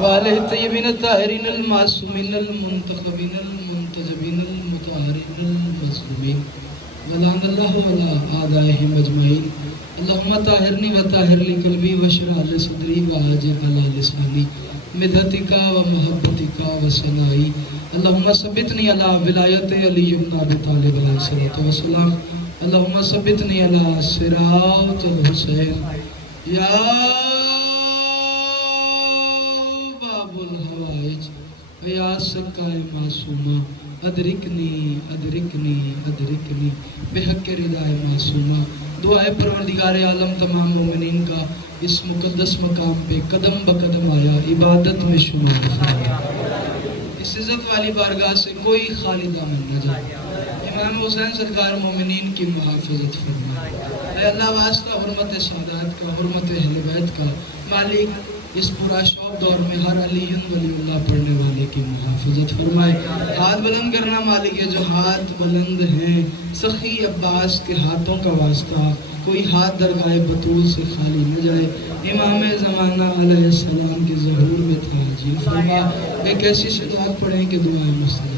وآلہ الطیبین الطاہرین المعصومین المنتخبین المنتجبین المطہرین المظلومین ولعن اللہ ولا اعدائہم اجمعین اللہم طاہرنی وطاہر لی قلبی واشرح لی صدری وآجر علی لسانی مدحتک ومحبتک وثنائی اللہم ثبتنی علی ولایت علی بن ابی طالب علیہ الصلوۃ والسلام اللہم ثبتنی علی صراط الحسین یا یا سکائے معصومہ ادرکنی ادرکنی ادرکنی بحق ردائے معصومہ دعائے پروردگار عالم تمام مومنین کا اس مقدس مقام پہ قدم بقدم آیا عبادت میں شمار فرمائے اس عزت والی بارگاہ سے کوئی خالی دامن نہ جائے امام حسین سرکار مومنین کی محافظت فرمائے اے اللہ واسطہ حرمت سعادت کا حرمت اہل بیت کا مالک اس پورا شوق دور میں ہر علی ولی اللہ پڑھنے والے کی محافظت فرمائے ہاتھ بلند کرنا مالک ہے جو ہاتھ بلند ہیں سخی عباس کے ہاتھوں کا واسطہ کوئی ہاتھ درگاہ بطول سے خالی نہ جائے امام زمانہ علیہ السلام کے ظہور میں تعجیل فرما ایک ایسی صلوات پڑھیں کہ دعائیں مستجاب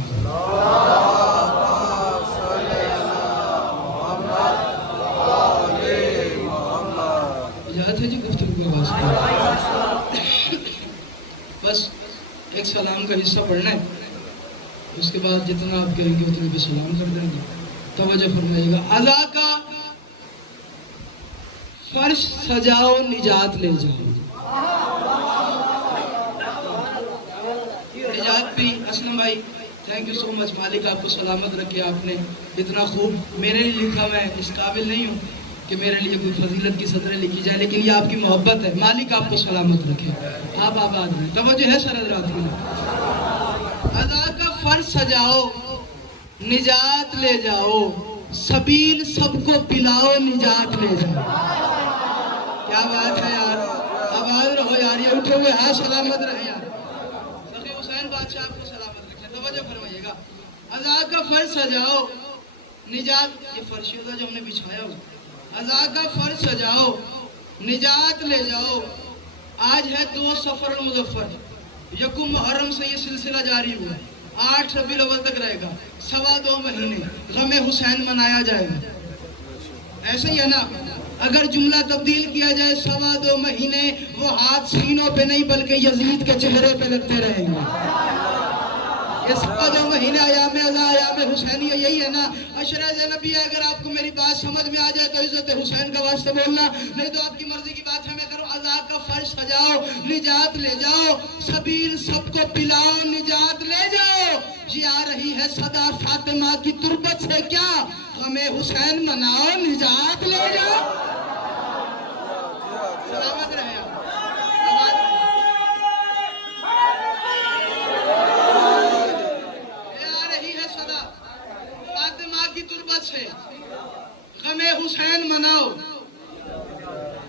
اجازت ہے جی گفتگو کا واسطہ بس ایک سلام کا حصہ پڑھنا ہے اس کے بعد جتنا آپ کہیں گے اتنے پہ سلام کر دیں گے توجہ فرمائیے گا عزا کا فرش سجاؤ نجات لے جاؤ نجات بھی اسلم بھائی تھینک یو سو مچ مالک آپ کو سلامت رکھے آپ نے اتنا خوب میرے لیے لکھا میں اس قابل نہیں ہوں کہ میرے لیے کوئی فضیلت کی سطریں لکھی جائے لیکن یہ آپ کی محبت ہے مالک آپ کو سلامت رکھے آپ آباد رہیں توجہ ہے سر حضرات کی عزا کا فرش سجاؤ نجات لے جاؤ سبیل سب کو پلاؤ نجات لے جاؤ کیا بات ہے یار آباد رہو یار یہ اٹھے ہوئے ہاں سلامت رہے یار سخی حسین بادشاہ آپ کو سلامت رکھے توجہ فرمائیے گا عزا کا فرش سجاؤ نجات یہ فرش ہوتا جو ہم نے بچھایا ہو عزا کا فرش سجاؤ نجات لے جاؤ آج ہے 2 سفر المظفر یکم محرم سے یہ سلسلہ جاری ہوا 8 ربیع الاول تک رہے گا 2.25 مہینے غم حسین منایا جائے گا ایسے ہی ہے نا اگر جملہ تبدیل کیا جائے 2.25 مہینے وہ ہاتھ سینوں پہ نہیں بلکہ یزید کے چہرے پہ لگتے رہیں گے یہ 2.25 مہینے ایام عزا ایام حسینیہ یہی ہے نا عشرہ زینبی ہے اگر آپ کو میری بات سمجھ میں آ جائے تو عزت حسین کا واسطہ بولنا نہیں تو آپ کی مرضی کی بات ہے میں کروں عزا کا فرش سجاؤ نجات لے جاؤ سبیل سب کو پلاؤ نجات لے جاؤ یہ آ رہی ہے صدا فاطمہ کی تربت سے کیا غم حسین مناؤ نجات لے جاؤ سلامت رہے آپ غم حسین مناؤ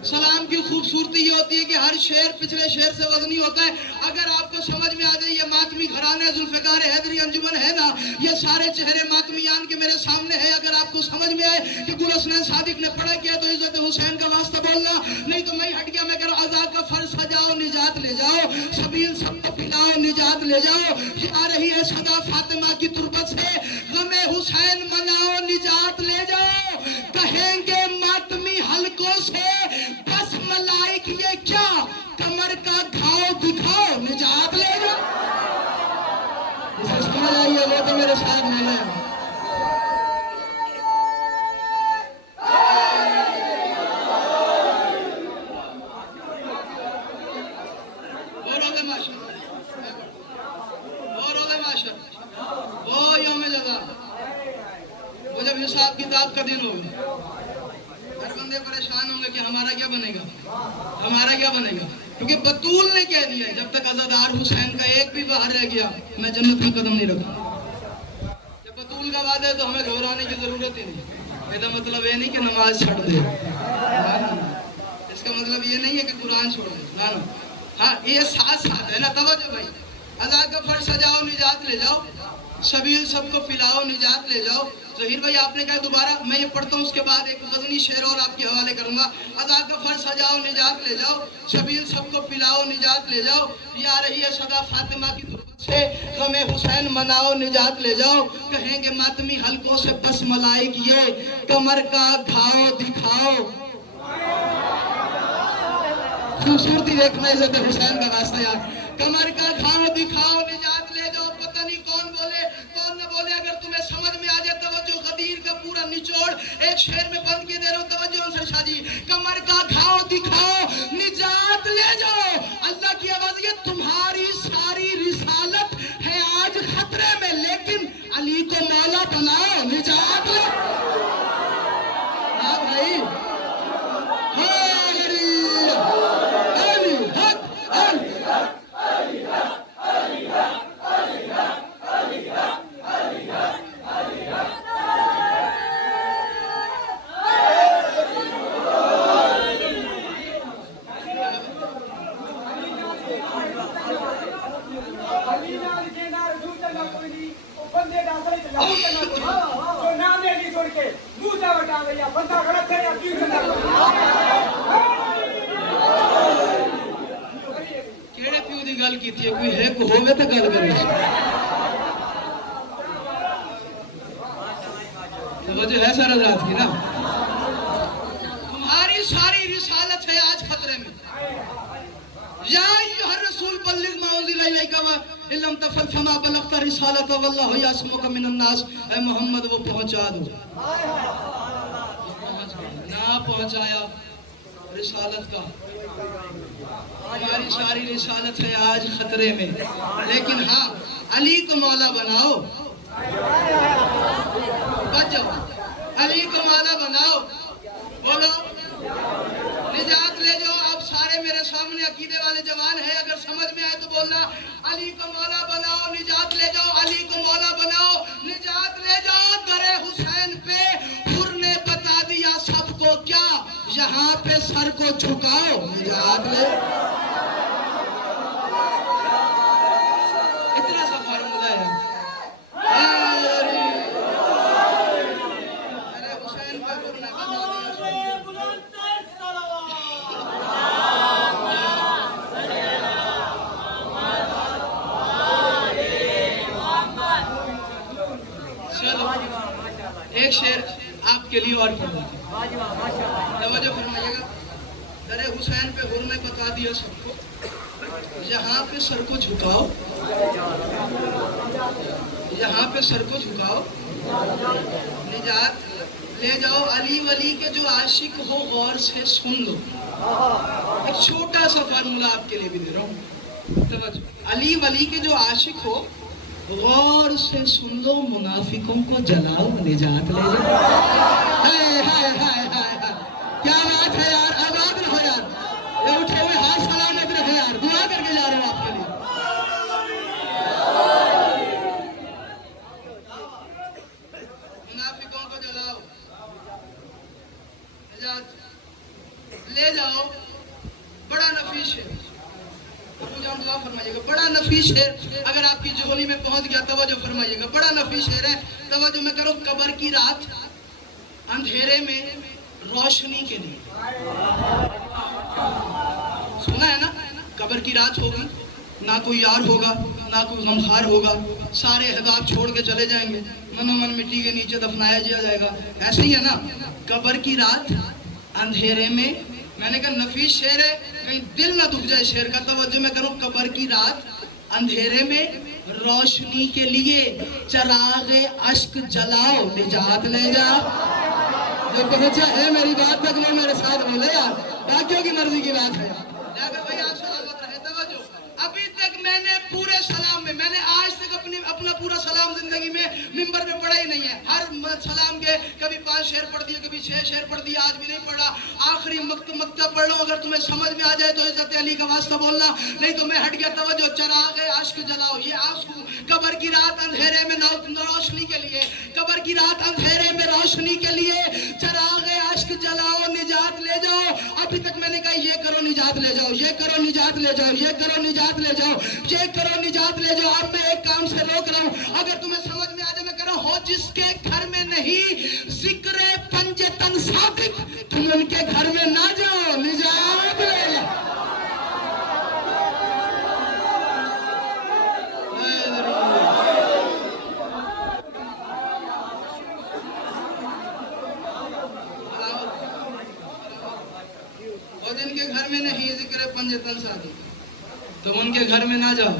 سلام کی خوبصورتی یہ ہوتی ہے کہ ہر شعر پچھلے شعر سے وزنی ہوتا ہے اگر آپ کو سمجھ میں آ جائے یہ ماتمی گھرانے ذوالفقار حیدری انجمن ہے نا یہ سارے چہرے ماتمیان کے میرے سامنے ہے اگر آپ کو سمجھ میں آئے کہ گل حسنین صادق نے پڑھا کیا تو عزت حسین کا واسطہ بولنا نہیں تو میں ہٹ گیا میں کہہ عزا کا فرش سجاؤ نجات لے جاؤ سبیل سب کو پلاؤ نجات لے جاؤ یہ آ رہی ہے صدا فاطمہ کی تربت سے غم حسین مناؤ نجات لے جاؤ کہیں گے ماتمی حلقوں سے بس ملائک یہ کیا کمر کا گھاؤ دکھاؤ نجات لے جاؤ اسے سمجھ آئیے وہ تو میرے ساتھ ملے وہ یوم جزا وہ جب حساب کتاب کا دن ہوگا ہر بندے پریشان ہوں گے کہ ہمارا کیا بنے گا ہمارا کیا بنے گا کیونکہ بطول نے کہہ دیا جب تک عزادار حسین کا ایک بھی باہر رہ گیا میں جنت میں قدم نہیں رکھوں جب بطول کا وعدہ ہے تو ہمیں گھبرانے کی ضرورت ہی نہیں اس کا مطلب یہ نہیں کہ نماز چھوڑ دے اس کا مطلب یہ نہیں ہے کہ قرآن چھوڑ دے ہاں یہ ساتھ ساتھ ہے نا توجہ بھائی عزا کا فرش سجاؤ نجات لے جاؤ سبیل سب کو پلاؤ نجات لے جاؤ ظہیر بھائی آپ نے کہا دوبارہ میں یہ پڑھتا ہوں، اس کے بعد ایک غزنی شعر اور آپ کے حوالے کروں گا. ادا کا فرض سجاؤ نجات لے جاؤ، شبیل سب کو پلاؤ نجات لے جاؤ، یہ آ رہی ہے صدا فاطمہ کی تربت سے، غم حسین مناؤ نجات لے جاؤ. کہیں گے ماتمی حلقوں سے بس ملائک یہ کمر کا گھاؤ دکھاؤ. خوبصورتی دیکھنا عزت حسین کا واسطہ یار. کمر کا گھاؤ دکھاؤ نجات لے جاؤ. پتہ نہیں کون بولے کون نہ بولے، اگر تمہیں سمجھ میں آ جائے توجہ. غدیر کا پورا نچوڑ ایک شعر میں بند کے دے رہا ہوں، توجہ انصر شاہ جی. کمر کا گھاؤ دکھاؤ نجات لے جاؤ. اللہ کی آواز یہ تمہاری ساری رسالت ہے آج خطرے میں، لیکن علی کو مولا بناؤ نجات لے. ہاں بھائی، کیڑے پیو دی گل کیتی ہے، کوئی ہے کو ہوے تے گل کرے. توجہ ہے سارا رات کی نا. تمہاری ساری رسالت ہے آج خطرے میں. یا ایھا الرسول بلغ ما انزل الیک وان لم تفعل فما بلغت رسالۃ واللہ یعصمک من الناس. اے محمد وہ پہنچا دو. نہ پہنچایا رسالت کا، ہماری ساری رسالت ہے آج خطرے میں. لیکن ہاں علی کو مولا بناؤ. بچ جاؤ، علی کو مولا بناؤ. بولو نجات لے جاؤ. اب سارے میرے سامنے عقیدے والے جوان ہیں، اگر سمجھ میں آئے تو بولنا علی کو مولا بناؤ نجات لے جاؤ. علی کو مولا بناؤ نجات لے جاؤ. در حسین پہ حر نے بتا دیا سب کو کیا، یہاں پہ سر کو جھکاؤ نجات لے. اتنا سا فارمولہ ہے. ارے حسین پہ حر نے بتا دیا. چلو ایک شعر آپ کے لیے اور پڑھوں گا، توجہ فرمائیے گا. در حسین پہ حر نے بتا دیا سب کو، یہاں پہ سر کو جھکاؤ. یہاں پہ سر کو جھکاؤ نجات لے جاؤ. علی ولی کے جو عاشق ہو غور سے سن لو. ایک چھوٹا سا فارمولہ آپ کے لیے بھی دے رہا ہوں، توجہ. علی ولی کے جو عاشق ہو غور سے سن لو، منافقوں کو جلاؤ نجات لے جاؤ. ہائے ہائے ہائے ہائے کیا بات ہے یار. آباد رہو یار. یہ اٹھے ہوئے ہاتھ سلامت رہے یار. دعا کر کے جا رہے ہوں آپ کے لیے. منافقوں کو جلاؤ نجات لے جاؤ. بڑا نفیس ہے. دعا فرمائیے گا. بڑا نفیس شعر اگر آپ کی جھولی میں پہنچ گیا توجہ فرمائیے گا. بڑا نفیس شعر ہے، توجہ میں کرو. قبر کی رات اندھیرے میں روشنی کے لیے. سنا ہے نا؟ قبر کی رات ہوگی، نہ کوئی یار ہوگا نہ کوئی غمخوار ہوگا، سارے احباب چھوڑ کے چلے جائیں گے، منو من مٹی کے نیچے دفنایا جائے گا. ایسے ہی ہے نا. قبر کی رات اندھیرے میں، میں نے کہا نفیس شعر ہے، کہیں دل نہ دکھ جائے شعر کا. توجہ میں کروں. قبر کی رات اندھیرے میں روشنی کے لیے چراغ اشک جلاؤ نجات لے جاؤ. جو پہنچا ہے میری بات تک وہ میرے ساتھ بولے یار، باقیوں کی مرضی کی بات ہے. جاگر بھائی آپ سلامت رہے. توجہ. ابھی تک میں نے پورے سلام میں، میں نے آج تک اپنا پورا سلام زندگی میں ممبر پہ پڑھا ہی نہیں ہے. ہر سلام کے کبھی 5 شعر پڑھ دیے، کبھی 6 شعر پڑھ دیے، آج بھی نہیں پڑھا. آخری مکتب پڑھ لو. اگر تمہیں سمجھ میں آ جائے تو عزت علی کا واسطہ بولنا، نہیں تو میں ہٹ گیا. توجہ. چراغ عشق جلاؤ. یہ آنسو قبر کی رات اندھیرے میں روشنی کے لیے، قبر کی رات اندھیرے میں روشنی کے لیے چراغ عشق جلاؤ نجات لے جاؤ. ابھی تک میں نے کہا یہ کرو نجات لے جاؤ، یہ کرو نجات لے جاؤ، یہ کرو نجات لے جاؤ، یہ کرو نجات لے جاؤ. اب میں ایک کام سے روک رہا ہوں، اگر تمہیں سمجھ میں آ جائے میں کرو کرو ہو جس کے گھر میں نہیں ذکر پنج تن صادق، تم ان کے گھر میں نہ جاؤ، نجات لے لو۔ اور جن کے گھر میں نہیں ذکر پنج تن صادق، تم ان کے گھر میں نہ جاؤ۔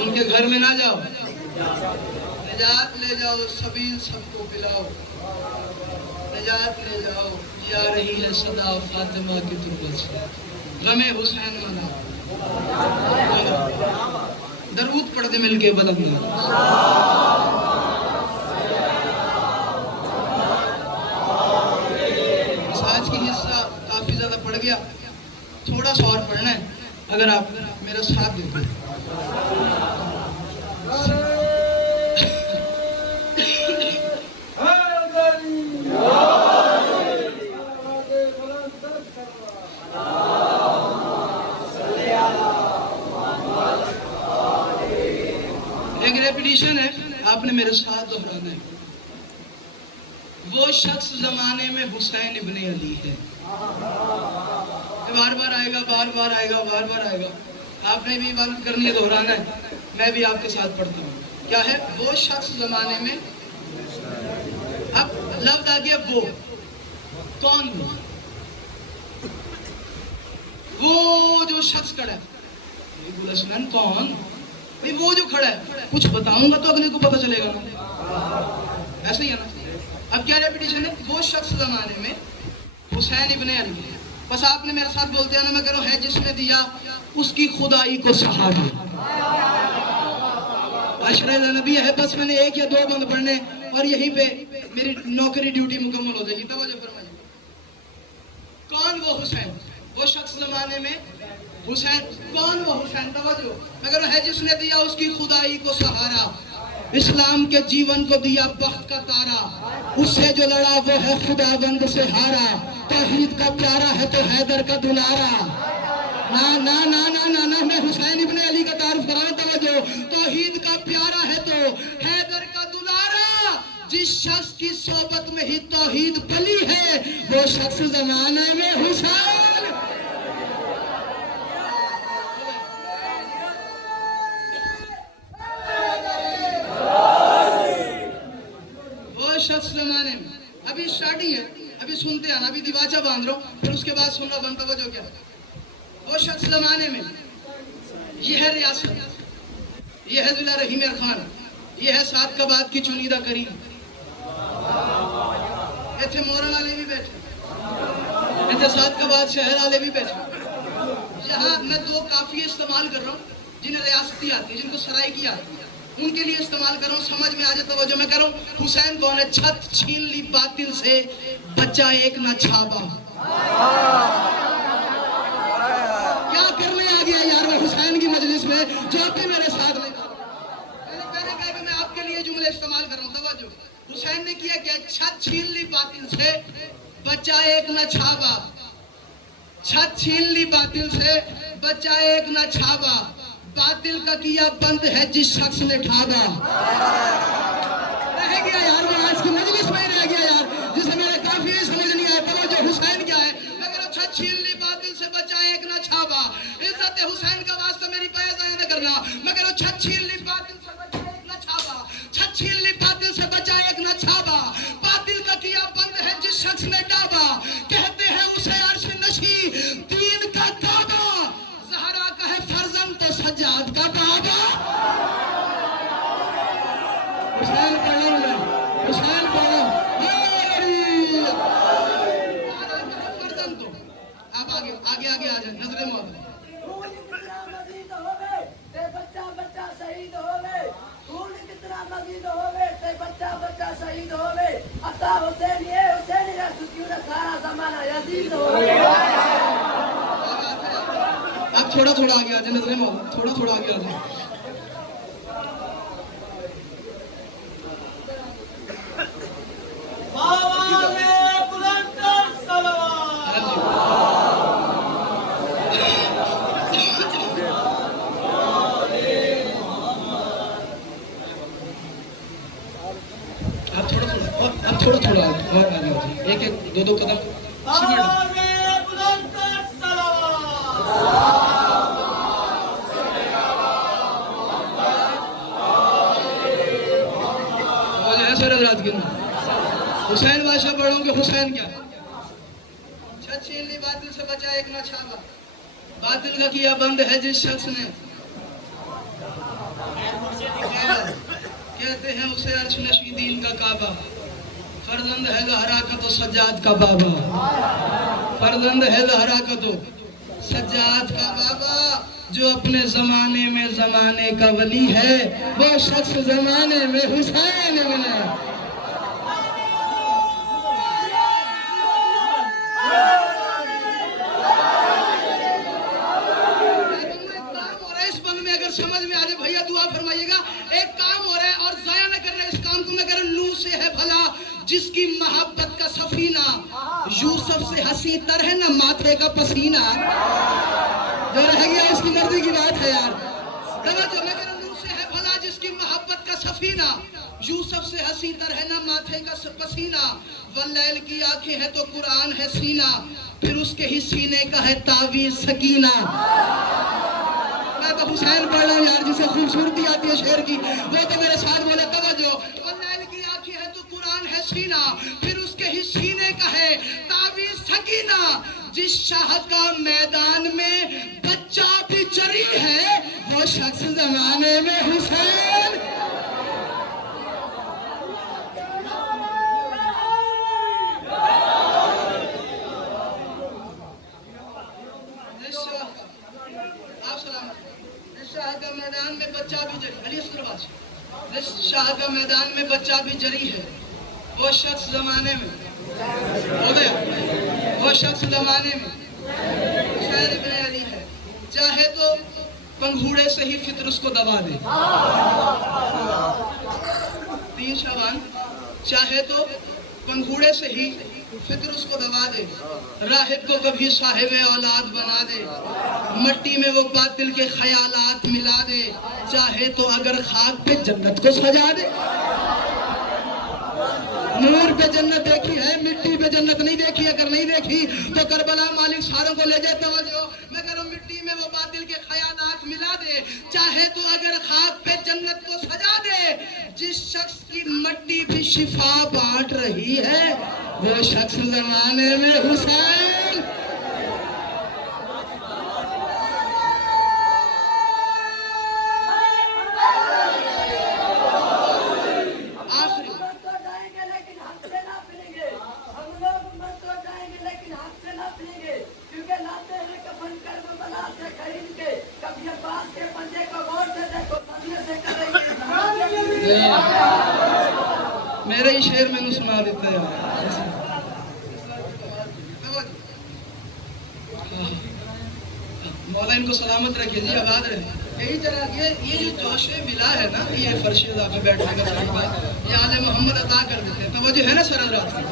ان کے گھر میں نہ جاؤ، نجات لے جاؤ، سبیل سب کو پلاؤ، نجات لے جاؤ، یا رہی ہے صدا فاطمہ کی تربت سے، غم حسین منا۔ درود پڑھ دے مل کے بلند۔ آج کی حصہ کافی زیادہ پڑھ گیا، تھوڑا سا اور پڑھنا ہے، اگر آپ میرا ساتھ دیتے۔ ایک ریپیٹیشن ہے، آپ نے میرے ساتھ دہرانا ہے۔ وہ شخص زمانے میں حسین ابن علی ہے۔ بار بار آئے گا، بار بار آئے گا، بار بار آئے گا، آپ نے بھی بات کرنی ہے، دہرانا ہے، میں بھی آپ کے ساتھ پڑھتا ہوں۔ کیا ہے؟ وہ شخص زمانے میں، اب لفظ آ گیا وہ، کون وہ جو شخص کھڑا ہے، حسین کون؟ وہ جو کھڑا ہے، کچھ بتاؤں گا تو اگلے کو پتہ چلے گا نا، ایسا ہی ہے نا۔ اب کیا ریپیٹیشن ہے؟ وہ شخص زمانے میں حسین ابن علی ہے۔ بس آپ نے میرے ساتھ بولتے ہیں نا، میں کہہ رہا ہوں ہے جس نے دیا اس کی خدائی کو صحابی۔ عشرہ نبی ہے، بس میں نے ایک یا دو بند پڑھنے اور یہیں پہ میری نوکری ڈیوٹی مکمل ہو جائے گی۔ توجہ فرمائیے، کون وہ حسین؟ وہ شخص زمانے میں حسین، کون وہ حسین؟ توجہ، میں کہہ رہا ہوں ہے جس نے دیا اس کی خدائی کو سہارا، اسلام کے جیون کو دیا بخت کا تارا، اس سے جو لڑا وہ ہے خدا بند سے ہارا، توحید کا پیارا ہے تو حیدر کا دلارا۔ نا نا نا نا نا نا، میں حسین ابن علی کا تعارف کراؤں، توجہ، توحید کا پیارا ہے تو حیدر کا دلارا، جس شخص کی صحبت میں ہی توحید پلی ہے وہ شخص زمانے میں حسین۔ شخص زمانے میں، ابھی سٹارٹنگ ہے، ابھی سنتے ہیں، ابھی دیواچہ باندھ رہا ہوں، پھر اس کے بعد سننا بنتا ہوا جو کیا۔ وہ شخص زمانے میں، یہ ہے ریاست، یہ ہے ضلع رحیم خان، یہ ہے سات کبات کی چنیدہ کریم، ایتھے مورل والے بھی بیٹھے، ایتھے سات کبات شہر والے بھی بیٹھے۔ یہاں میں دو کافی استعمال کر رہا ہوں جنہیں ریاستی آتی ہے، جن کو سرائی کی آتی ہے، ان کے لیے استعمال کر رہا ہوں، سمجھ میں آ جاتا ہو جو میں کہہ رہا ہوں۔ حسین کون ہے؟ چھت چھین لی باطل سے، بچہ ایک نہ چھاپا۔ کیا کرنے آ گیا یار میں حسین کی مجلس میں، جو کہ میرے ساتھ نہیں تھا۔ میں نے کہا کہ میں آپ کے لیے جملے استعمال کر رہا ہوں، توجہ۔ حسین نے کیا کہ چھت چھین لی باطل سے، بچہ ایک نہ چھاپا، چھت چھین لی باطل سے، بچہ ایک نہ چھاپا، باطل کا کیا بند ہے جس شخص نے ٹھابا۔ رہ گیا یار میں آج کی مجلس میں رہ گیا یار، جسے میرے کافی سمجھ نہیں آیا توجہ حسین کیا ہے۔ میں کہہ رہا چھت چھین لی باطل سے، بچہ ایک نہ چھابا، عزت حسین کا واسطہ میری پہ ضائع نہ کرنا۔ میں کہہ رہا چھت چھین لی باطل سے، بچہ ایک نہ چھابا، چھت چھین لی باطل سے، بچہ ایک نہ چھابا، باطل کا کیا بند ہے جس شخص نے ڈابا، کہتے ہیں اسے عرش نشی دین کا کعبہ، زہرا کا ہے فرزند تو سجاد کا بابا۔ حسین پڑھ رہا ہوں میں، حسین پڑھ رہا ہوں، زہرا کا ہے فرزند تو، آپ آگے آگے آگے آ جائیں، نظر محبت۔ خون کتنا مزید ہوگے تے بچہ بچہ شہید ہوگے، خون کتنا مزید ہوگے تے بچہ بچہ شہید ہوگے، اسا حسین یہ حسین رسول سارا زمانہ یزید ہوگے۔ آپ تھوڑا تھوڑا آگے آ جائیں، نظر محبت، تھوڑا تھوڑا آگے آ جائیں۔ دو قدم سمیٹ سر حضرات کے حسین بادشاہ پڑھوں کہ حسین کیا چھت چھین لی باطل سے بچا ایک نہ چھاوا باطل کا کیا بند ہے جس شخص نے کہتے ہیں اسے عرش نشین دین کا کعبہ فرزند ہے زہرا کا تو سجاد کا بابا فرزند ہے زہرا کا تو سجاد کا بابا جو اپنے زمانے میں زمانے کا ولی ہے وہ شخص زمانے میں حسین بنا سمجھ میں آ جائے بھیا دعا فرمائیے گا ایک کام ہو رہا ہے اور ضائع نہ کرنا اس کام کو میں کہہ رہا ہوں نور سے ہے بھلا جس کی محبت کا سفینہ یوسف سے ہنسی تر ہے نہ ماتھے کا پسینہ جو رہ گیا اس کی مرضی کی بات ہے یار توجہ میں کہہ رہا ہوں نور سے ہے بھلا جس کی محبت کا سفینہ یوسف سے ہنسی تر ہے نہ ماتھے کا پسینہ واللیل کی آنکھیں ہے تو قرآن ہے سینہ پھر اس کے ہی سینے کا ہے تعویذ سکینہ میں تو حسین پڑھ رہا ہوں یار جسے خوبصورتی آتی ہے شعر کی وہ تو میرے ساتھ بولے توجہ واللیل کی آنکھیں ہے تو قرآن ہے سینہ پھر اس کے ہی سینے کا ہے تعویذ سکینہ جس شاہ کا میدان میں بچہ بھی جری ہے وہ شخص زمانے میں حسین میدان میں بچہ بھی جری علی اصغر بادشاہ جس شاہ کا میدان میں بچہ بھی جری ہے وہ شخص زمانے میں ہو گیا وہ شخص زمانے میں حسین ابن علی ہے چاہے تو پنگھوڑے سے ہی فطر اس کو دبا دے 3 شعبان چاہے تو پنگھوڑے سے ہی فطر اس کو دبا دے راہب کو کبھی صاحب اولاد بنا دے مٹی میں وہ باطل کے خیالات ملا دے چاہے تو اگر خاک پہ جنت کو سجا دے نور پہ جنت دیکھی ہے مٹی پہ جنت نہیں دیکھی اگر نہیں دیکھی تو کربلا مالک ساروں کو لے جائے توجہ میں کہہ رہا ہوں مٹی میں وہ باطل کے خیالات ملا دے چاہے تو اگر خاک پہ جنت کو سجا دے جس شخص کی مٹی بھی شفا بانٹ رہی ہے وہ شخص زمانے میں حسین میرے ہی شعر میں نے سنا دیتا ہے مولا ان کو سلامت رکھے جی آباد رہے یہی طرح یہ جو جوش ملا ہے نا یہ فرش ادا پہ بیٹھنے کا صحیح یہ آل محمد عطا کر دیتے ہیں توجہ ہے نا سر حضرات کی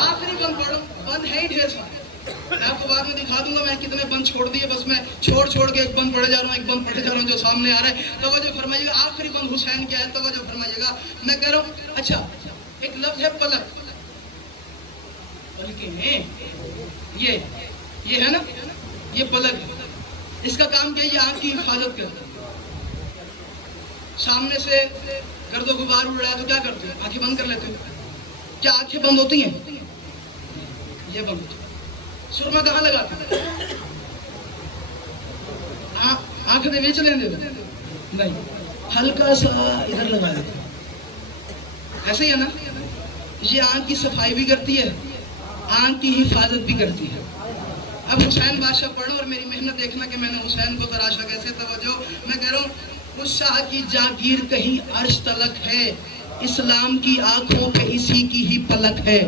آخری بند پڑھو بند ہے ہی ڈھیر سارے میں آپ کو بعد میں دکھا دوں گا میں کتنے بند چھوڑ دیے بس میں چھوڑ کے ایک بند پڑھے جا رہا ہوں ایک بند پڑھے جا رہا ہوں جو سامنے آ رہا ہے توجہ فرمائیے گا آخری بند حسین کیا ہے توجہ فرمائیے گا میں کہہ رہا ہوں اچھا ایک لفظ ہے پلک پلکیں یہ ہے نا یہ پلک اس کا کام کیا یہ آنکھ کی حفاظت کرتا سامنے سے گرد و غبار اڑ رہا ہے تو کیا کرتے ہو آنکھیں بند کر لیتے ہو کیا آنکھیں بند ہوتی ہیں یہ بند ہوتی سرما کہاں لگاتے آنکھ دے بیچ لیں دے نہیں ہلکا سا ادھر لگا دیتے ایسے ہی ہے نا یہ آنکھ کی صفائی بھی کرتی ہے آنکھ کی حفاظت بھی کرتی ہے اب حسین بادشاہ پڑھو اور میری محنت دیکھنا کہ میں نے حسین کو تراشا کیسے توجہ میں کہہ رہا ہوں اس شاہ کی جاگیر کہیں عرش تلک ہے اسلام کی آنکھوں پہ اسی کی ہی پلک ہے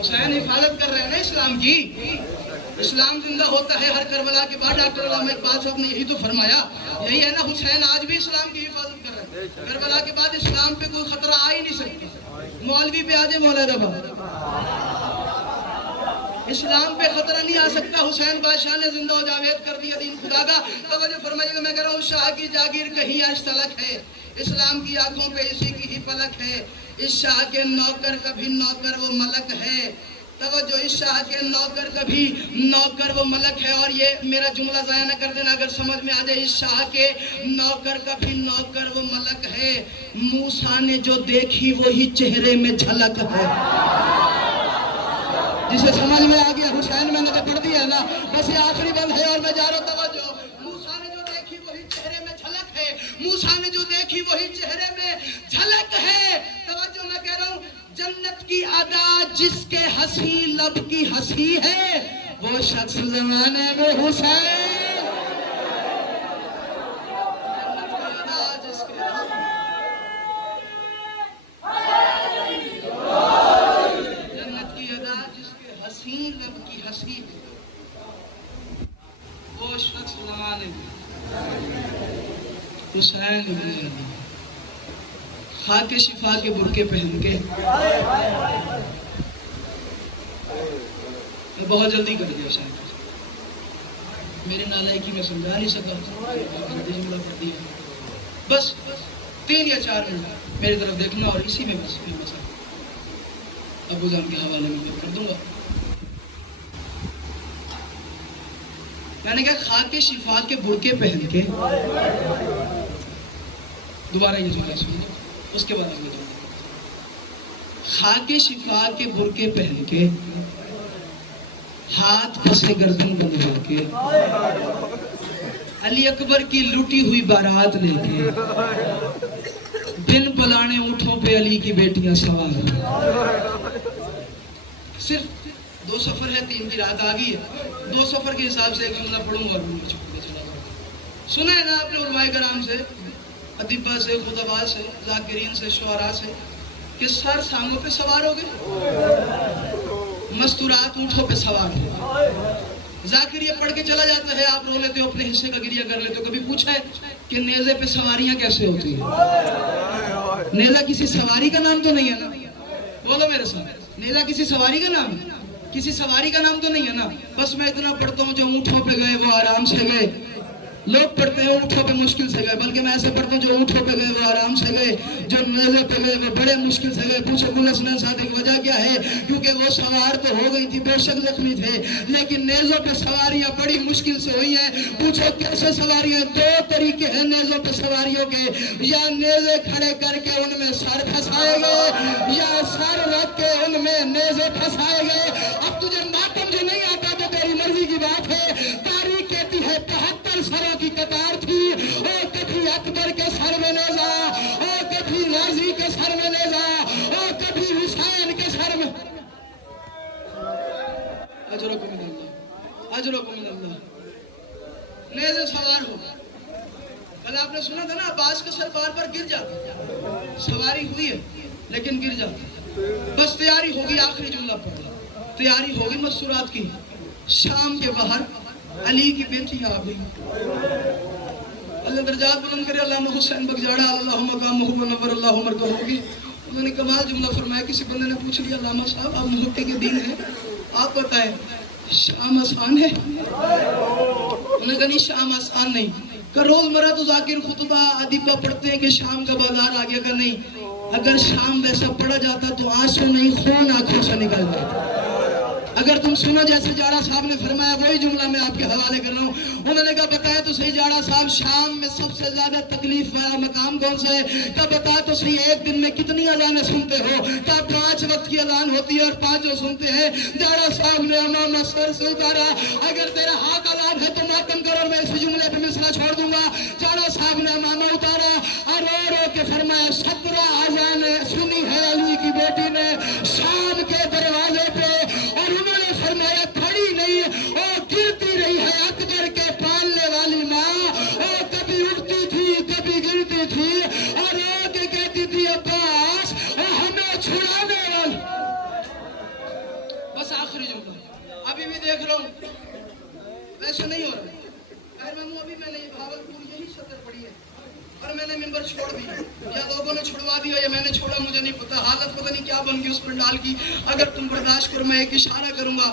حسین حفاظت کر رہے ہیں نا اسلام کی اسلام زندہ ہوتا ہے ہر کربلا کے بعد ڈاکٹر علامہ اقبال صاحب نے یہی تو فرمایا یہی ہے نا حسین آج بھی اسلام کی حفاظت کر رہے ہیں کربلا کے بعد اسلام پہ کوئی خطرہ آ ہی نہیں سکتا مولوی پہ آ جائے مولا ربا اسلام پہ خطرہ نہیں آ سکتا. حسین بادشاہ نے زندہ و جاوید کر دیا دین خدا کا. توجہ فرمائیے گا, میں کہہ رہا ہوں شاہ کی جاگیر کہیں آج تلک ہے, اسلام کی آنکھوں پہ اسی کی ہی پلک ہے. اس شاہ کے نوکر کبھی نوکر وہ ملک ہے. توجہ, اس شاہ کے نوکر کبھی نوکر وہ ملک ہے. اور یہ میرا جملہ ضائع نہ کر دینا اگر سمجھ میں آ جائے. اس شاہ کے نوکر کبھی نوکر وہ ملک ہے. موسیٰ نے جو دیکھی وہی چہرے میں جھلک ہے. جسے سمجھ میں آ گیا, حسین میں نے تو پڑھ دیا ہے نا, بس یہ آخری بند ہے اور میں جا رہا ہوں. توجہ, موسیٰ نے جو دیکھی وہی چہرے میں جھلک ہے. موسیٰ نے جو دیکھی وہی چہرے میں جھلک ہے. توجہ, میں کہہ رہا ہوں جنت کی ادا جس کے ہنسی لب کی ہنسی ہے, وہ شخص زمانے میں حسین. جنت کی ادا جس کے ہنسی لب کی ہنسی ہے, وہ شخص زمانے میں حسین ابن علی. خاک شفا کے برقعے پہن کے, میں بہت جلدی کر دیا شاید, میرے نالائکی میں سمجھا نہیں سکا, جملہ پڑھ دیا. بس 3 یا 4 منٹ میری طرف دیکھنا اور اسی میں بس ابو جان کے حوالے میں کر دوں گا. میں نے کہا خاک شفا کے برقعے پہن کے, دوبارہ یہ جملہ سن لو اس کے بعد اگلے جملے. خاک شفا کے برقعے پہن کے, ہاتھ پسے گردن بندھا کے, علی اکبر کی لوٹی ہوئی بارات لے کے, بن پلانے اونٹوں پہ علی کی بیٹیاں سوار. صرف 2 سفر ہے, 3 کی رات آ گئی ہے. 2 سفر کے حساب سے ایک جملہ پڑھوں گا. سنا ہے نا آپ نے علماء کرام سے, ادیبہ سے, خطباء سے, ذاکرین سے, شعراء سے, کہ سر سانگوں پہ سوار ہو گئے, مستورات اونٹوں پہ سوار ہو. ذاکر یہ پڑھ کے چلا جاتا ہے, آپ رو لیتے ہو, اپنے حصے کا گریہ کر لیتے ہو. کبھی پوچھا ہے کہ نیزے پہ سواریاں کیسے ہوتی ہیں؟ نیزہ کسی سواری کا نام تو نہیں ہے نا, بولو میرے ساتھ, نیزہ کسی سواری کا نام ہے؟ کسی سواری کا نام تو نہیں ہے نا. بس میں اتنا پڑھتا ہوں, جو اونٹوں پہ گئے وہ آرام سے گئے. لوگ پڑھتے ہیں اونٹوں پہ مشکل سے گئے, بلکہ میں ایسے پڑھتا ہوں جو اونٹوں پہ گئے وہ آرام سے گئے, جو نیزے پہ گئے وہ بڑے مشکل سے گئے. پوچھو ملا حسنین صادق وجہ کیا ہے؟ کیونکہ وہ سوار تو ہو گئی تھی, بے شک زخمی تھے, لیکن نیزوں پہ سواریاں بڑی مشکل سے ہوئی ہیں. پوچھو کیسے سواریاں؟ 2 طریقے ہیں نیزوں پہ سواریوں کے, یا نیزے کھڑے کر کے ان میں سر پھنسائے گئے, یا سر رکھ کے ان میں نیزے پھنسائے گئے. اب تجھے ماتم جو نہیں آتا تو تیری مرضی کی بات ہے. تاریخ کہتی ہے 73 سروں کی قطار تھی, اور کبھی اکبر کے سر میں نیزہ, اور کبھی غازی کے سر میں نیزہ, اور کبھی حسین کے سر میں. اجرکم من اللہ, اجرکم من اللہ. نیزے سوار ہو. کل آپ نے سنا تھا نا, عباس کا سر بار بار گر جاتا, سواری ہوئی ہے لیکن گر جاتا. بس تیاری ہوگی, آخری جملہ پڑھا, تیاری ہوگی مستورات کی. شام کے باہر علی کی بیٹی آ گئی. اللہ درجات بلند کرے, علامہ حسین بگجاڑا اللہ مقامہ و نور اللہ مرکزہ ہوگی. انہوں نے کمال جملہ فرمایا. کسی بندے نے پوچھ لیا, علامہ صاحب آپ محقق کے دین ہیں, آپ بتائیں شام آسان ہے؟ انہوں نے کہا نہیں, شام آسان نہیں. کہ روز مرہ تو ذاکر خطبہ ادیبہ پڑھتے ہیں کہ شام کا بازار آ گیا. کہ نہیں, اگر شام ویسا پڑھا جاتا تو آنسو نہیں خون آنکھوں سے نکل جاتا. اگر تم سنو جیسے جاڑا صاحب نے فرمایا, وہی جملہ میں آپ کے حوالے کر رہا ہوں. انہوں نے کہا بتایا تو صحیح جاڑا صاحب, شام میں سب سے زیادہ تکلیف والا مقام کون سا ہے؟ کہا بتا تو صحیح, ایک دن میں کتنی اذانیں سنتے ہو؟ کہا 5 وقت کی اذان ہوتی ہے اور 5 سنتے ہیں. جاڑا صاحب نے امامہ سر سے اتارا, اگر تیرا ہاتھ آزاد ہے تو ماتم کرو, میں اسی جملے پہ مصرع چھوڑ دوں گا. جاڑا صاحب نے امامہ اتارا اور رو رو کے فرمایا 17 اذانیں سنی ہے علی کی بیٹی نے شام کے دروازے پہ, اور انہوں نے فرمایا کھڑی نہیں اور گرتی رہی ہے اکبر کے پالنے والی ماں, اور کبھی اٹھتی تھی کبھی گرتی تھی, اور رو کے کہتی تھی عباس ہمیں چھڑانے والی. بس آخری جملہ ابھی بھی دیکھ رہا ہوں, ایسا نہیں ہو رہا. ابھی میں نے بھاولپور یہی سطر پڑھی ہے اور میں نے ممبر چھوڑ دی, یا لوگوں نے چھڑوا دیا یا میں نے چھوڑا, مجھے نہیں پتا. حالت پتہ نہیں کیا بن گئی اس پنڈال کی. اگر تم برداشت کرو, میں ایک اشارہ کروں گا,